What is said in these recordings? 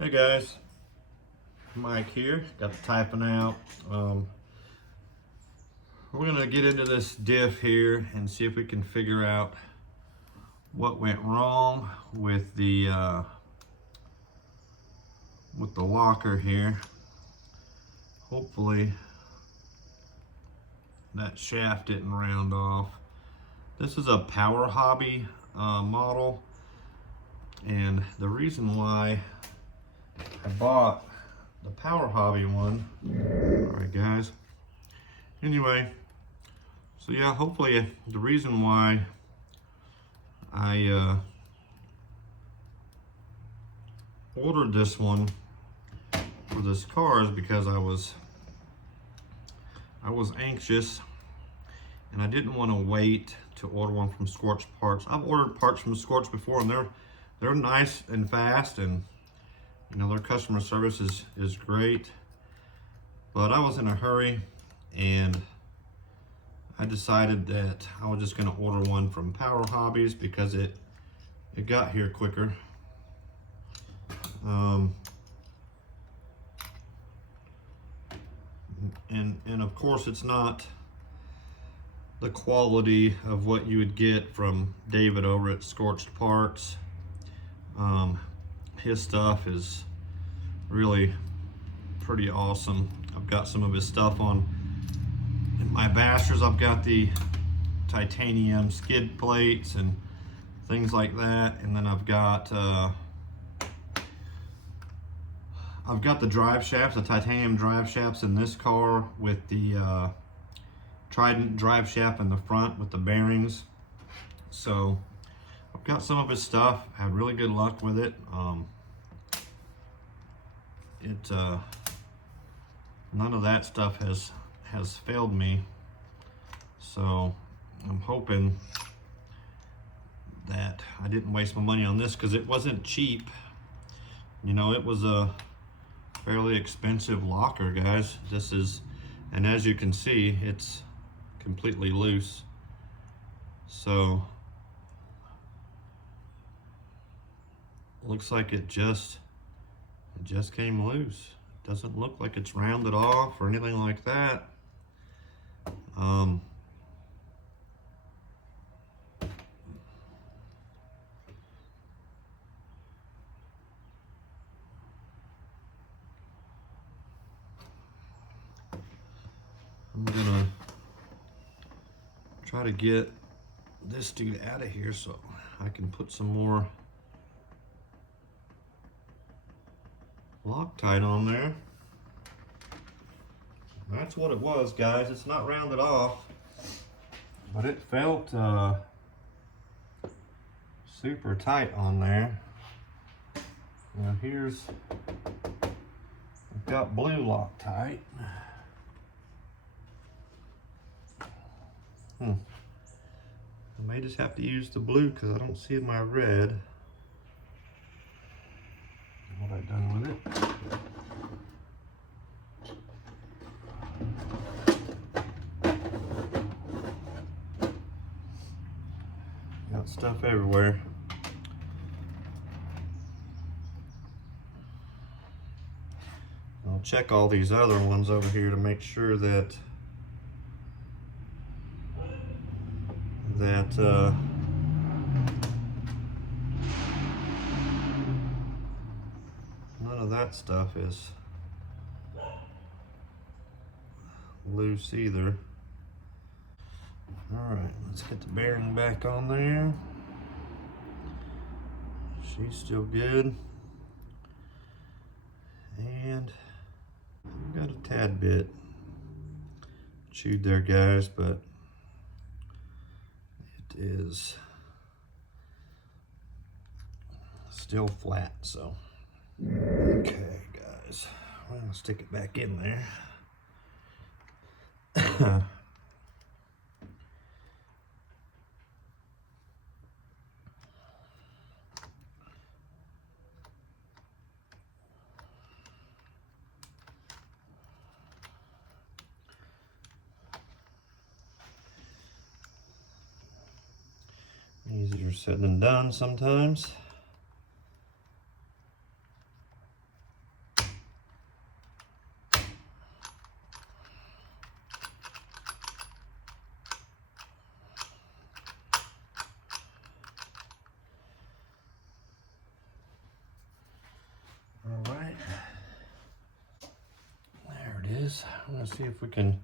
Hey guys, Mike here. Got the Typhon out. We're gonna get into this diff here and see if we can figure out what went wrong with the locker here. Hopefully that shaft didn't round off. This is a Power Hobby model, and the reason why I bought the Power Hobby one. All right, guys. Anyway, so yeah, hopefully the reason why I ordered this one for this car is because I was anxious and I didn't want to wait to order one from Scorch Parts. I've ordered parts from Scorch before, and they're nice and fast, and you know, their customer service is great. But I was in a hurry, and I decided that I was just going to order one from Power Hobbies because it got here quicker. And of course, it's not the quality of what you would get from David over at Scorched Parts. His stuff is really pretty awesome. I've got some of his stuff on in my bashers. I've got the titanium skid plates and things like that, and then I've got the drive shafts, the titanium drive shafts in this car with the Trident drive shaft in the front with the bearings. So I've got some of his stuff. Had really good luck with it. None of that stuff has failed me. So I'm hoping that I didn't waste my money on this, because it wasn't cheap. You know, it was a fairly expensive locker, guys. This is, and as you can see, it's completely loose. So looks like it just came loose. It doesn't look like it's rounded off or anything like that. I'm gonna try to get this dude out of here so I can put some more Loctite on there. That's what it was, guys. It's not rounded off, but it felt super tight on there. Now here's, I've got blue Loctite. I may just have to use the blue because I don't see my red. What I've done with it. Got stuff everywhere. I'll check all these other ones over here to make sure that none of that stuff is loose either. All right, let's get the bearing back on there. She's still good. And I've got a tad bit chewed there, guys, but it is still flat, so. Okay, guys, I'm gonna stick it back in there. Easier said than done sometimes. edges. I'm gonna see if we can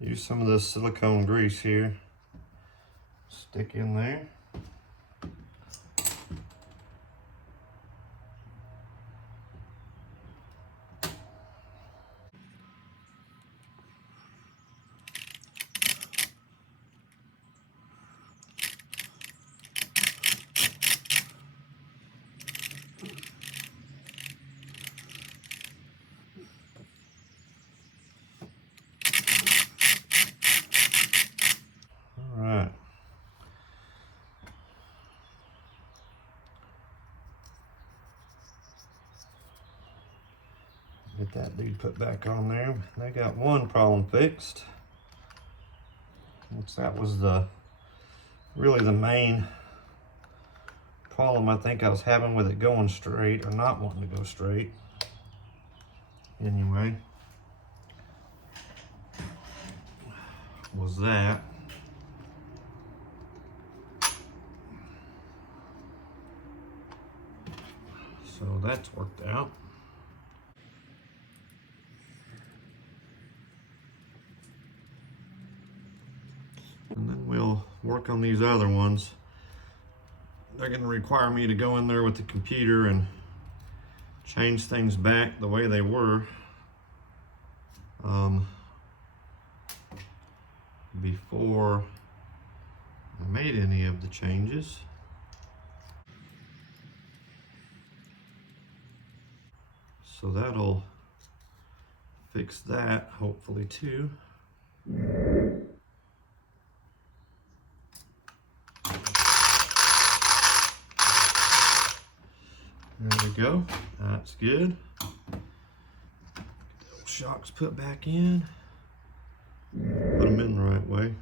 use some of this silicone grease here. Stick in there. Get that dude put back on there. They got one problem fixed. Which that was really the main problem I think I was having with it going straight or not wanting to go straight. Anyway, was that. So that's worked out. And then we'll work on these other ones. They're going to require me to go in there with the computer and change things back the way they were before I made any of the changes. So that'll fix that hopefully too. There we go, that's good. Shocks put back in. Put them in the right way.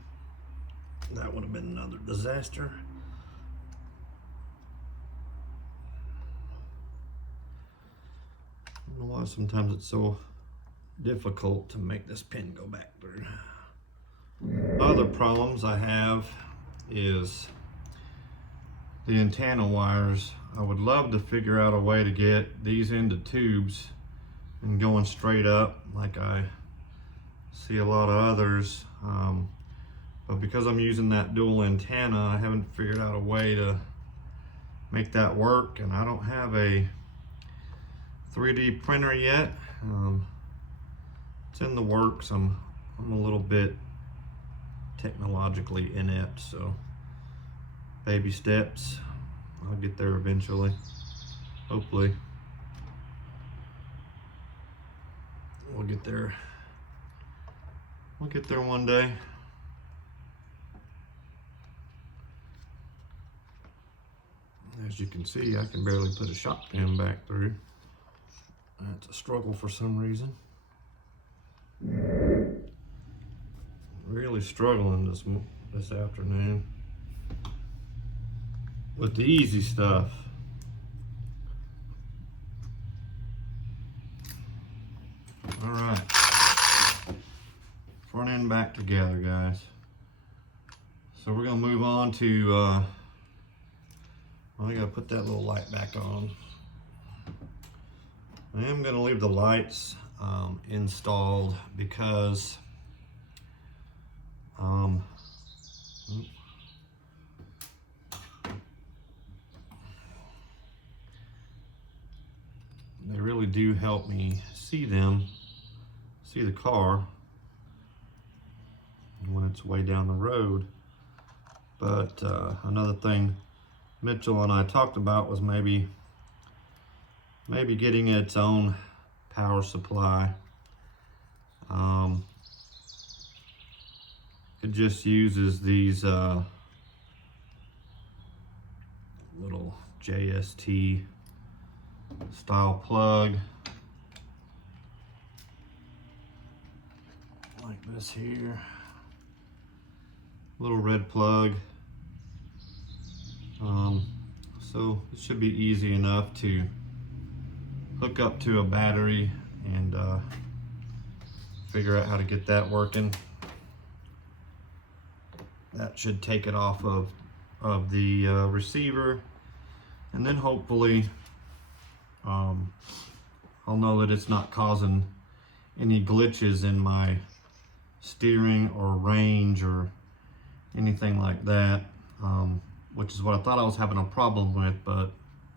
That would have been another disaster. I don't know why sometimes it's so difficult to make this pin go back through. Other problems I have is the antenna wires. I would love to figure out a way to get these into tubes and going straight up like I see a lot of others. But because I'm using that dual antenna, I haven't figured out a way to make that work, and I don't have a 3D printer yet. It's in the works. I'm a little bit technologically inept, so baby steps. I'll get there eventually, hopefully. We'll get there. We'll get there one day. As you can see, I can barely put a shot pin back through. That's a struggle for some reason. Really struggling this afternoon with the easy stuff. All right, front and back together, guys. So we're gonna move on to, well, I gotta put that little light back on. I am gonna leave the lights installed because they really do help me see the car when it's way down the road. But another thing Mitchell and I talked about was maybe getting its own power supply. It just uses these little JST style plug like this here, little red plug. So it should be easy enough to hook up to a battery and figure out how to get that working. That should take it off of the receiver, and then hopefully I'll know that it's not causing any glitches in my steering or range or anything like that, which is what I thought I was having a problem with. But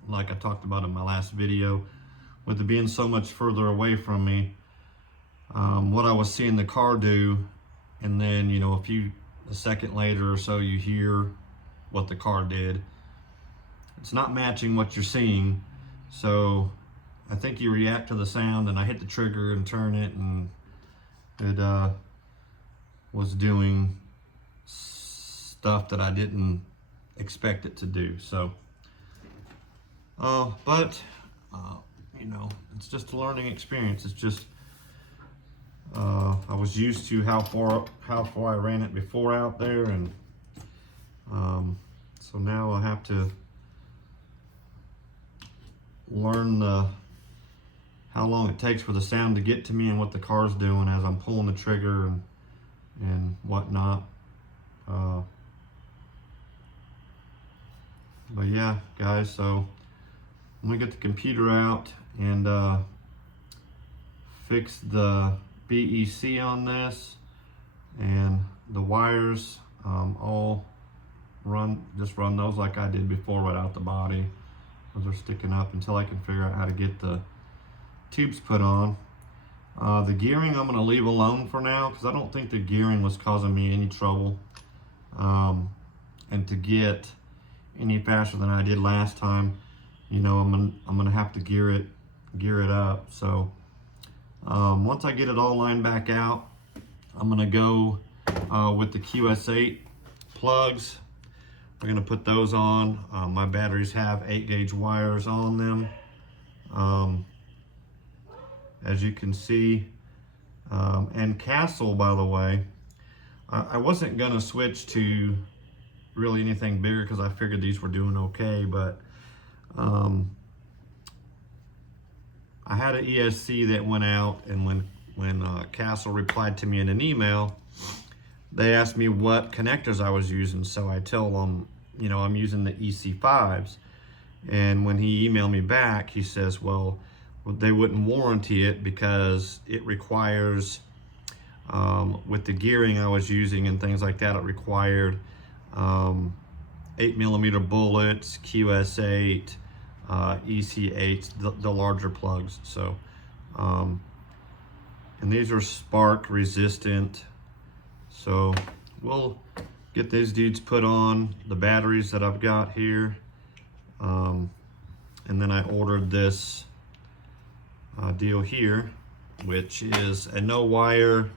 like I talked about in my last video, with it being so much further away from me, what I was seeing the car do, and then, you know, a second later or so, you hear what the car did. It's not matching what you're seeing. So I think you react to the sound, and I hit the trigger and turn it, and it was doing stuff that I didn't expect it to do. So, you know, it's just a learning experience. It's just, I was used to how far I ran it before out there, and so now I have to learn how long it takes for the sound to get to me and what the car's doing as I'm pulling the trigger and whatnot. But yeah, guys, so I'm gonna get the computer out and fix the BEC on this, and the wires all run those like I did before, right out the body. Those are sticking up until I can figure out how to get the tubes put on. The gearing I'm going to leave alone for now, because I don't think the gearing was causing me any trouble. And to get any faster than I did last time, you know, I'm gonna have to gear it up. So once I get it all lined back out, I'm gonna go with the QS8 plugs. We're gonna put those on. My batteries have 8-gauge wires on them, as you can see. And Castle, by the way, I wasn't gonna switch to really anything bigger because I figured these were doing okay, but I had an ESC that went out, and when Castle replied to me in an email, they asked me what connectors I was using. So I tell them, you know, I'm using the EC5s. And when he emailed me back, he says, well, they wouldn't warranty it because it requires, with the gearing I was using and things like that, it required 8mm bullets, QS8, EC8, the larger plugs. So, and these are spark resistant. So we'll get these dudes put on the batteries that I've got here. And then I ordered this deal here, which is a no wire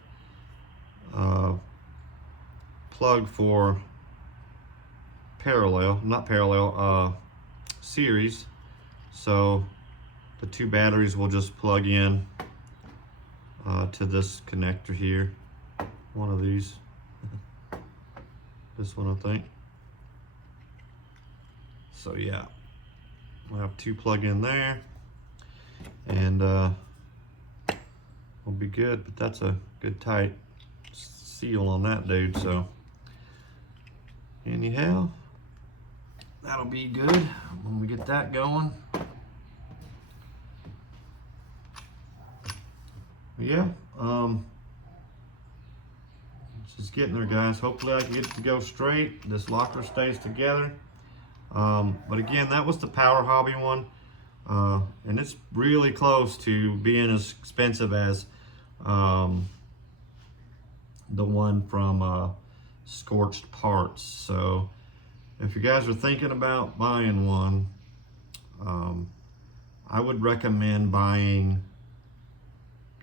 plug for series. So the two batteries will just plug in to this connector here. One of these, this one I think. So yeah, we'll have two plug in there, and we'll be good. But that's a good tight seal on that dude. So anyhow, that'll be good when we get that going. Yeah, just getting there, guys. Hopefully I can get it to go straight. This locker stays together. But again, that was the Power Hobby one, and it's really close to being as expensive as the one from Scorched Parts. So if you guys are thinking about buying one, I would recommend buying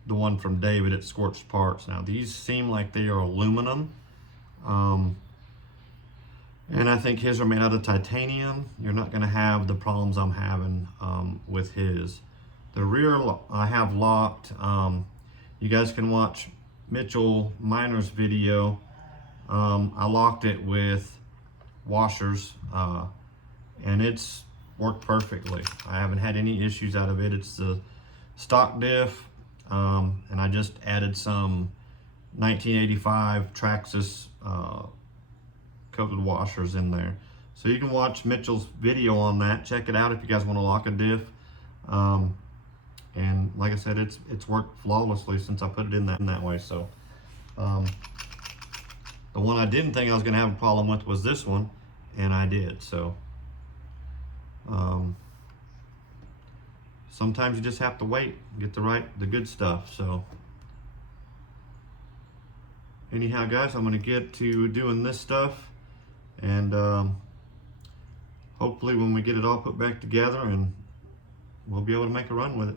the one from David at Scorched Parts. Now these seem like they are aluminum, and I think his are made out of titanium. You're not going to have the problems I'm having with his. The rear I have locked. You guys can watch Mitchell Miner's video. I locked it with washers, and it's worked perfectly. I haven't had any issues out of it. It's the stock Diff, and I just added some 1985 Traxxas coated washers in there. So you can watch Mitchell's video on that. Check it out if you guys want to lock a Diff. And like I said, it's worked flawlessly since I put it in that way. So the one I didn't think I was going to have a problem with was this one, and I did. So sometimes you just have to wait, get the good stuff. So anyhow, guys, I'm going to get to doing this stuff, and hopefully when we get it all put back together, and we'll be able to make a run with it.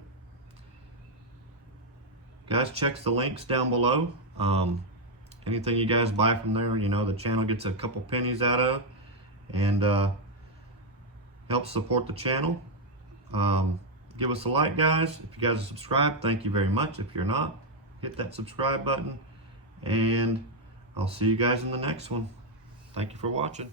Guys, check the links down below. Anything you guys buy from there, you know, the channel gets a couple pennies out of, and helps support the channel. Give us a like, guys. If you guys are subscribed, thank you very much. If you're not, hit that subscribe button, and I'll see you guys in the next one. Thank you for watching.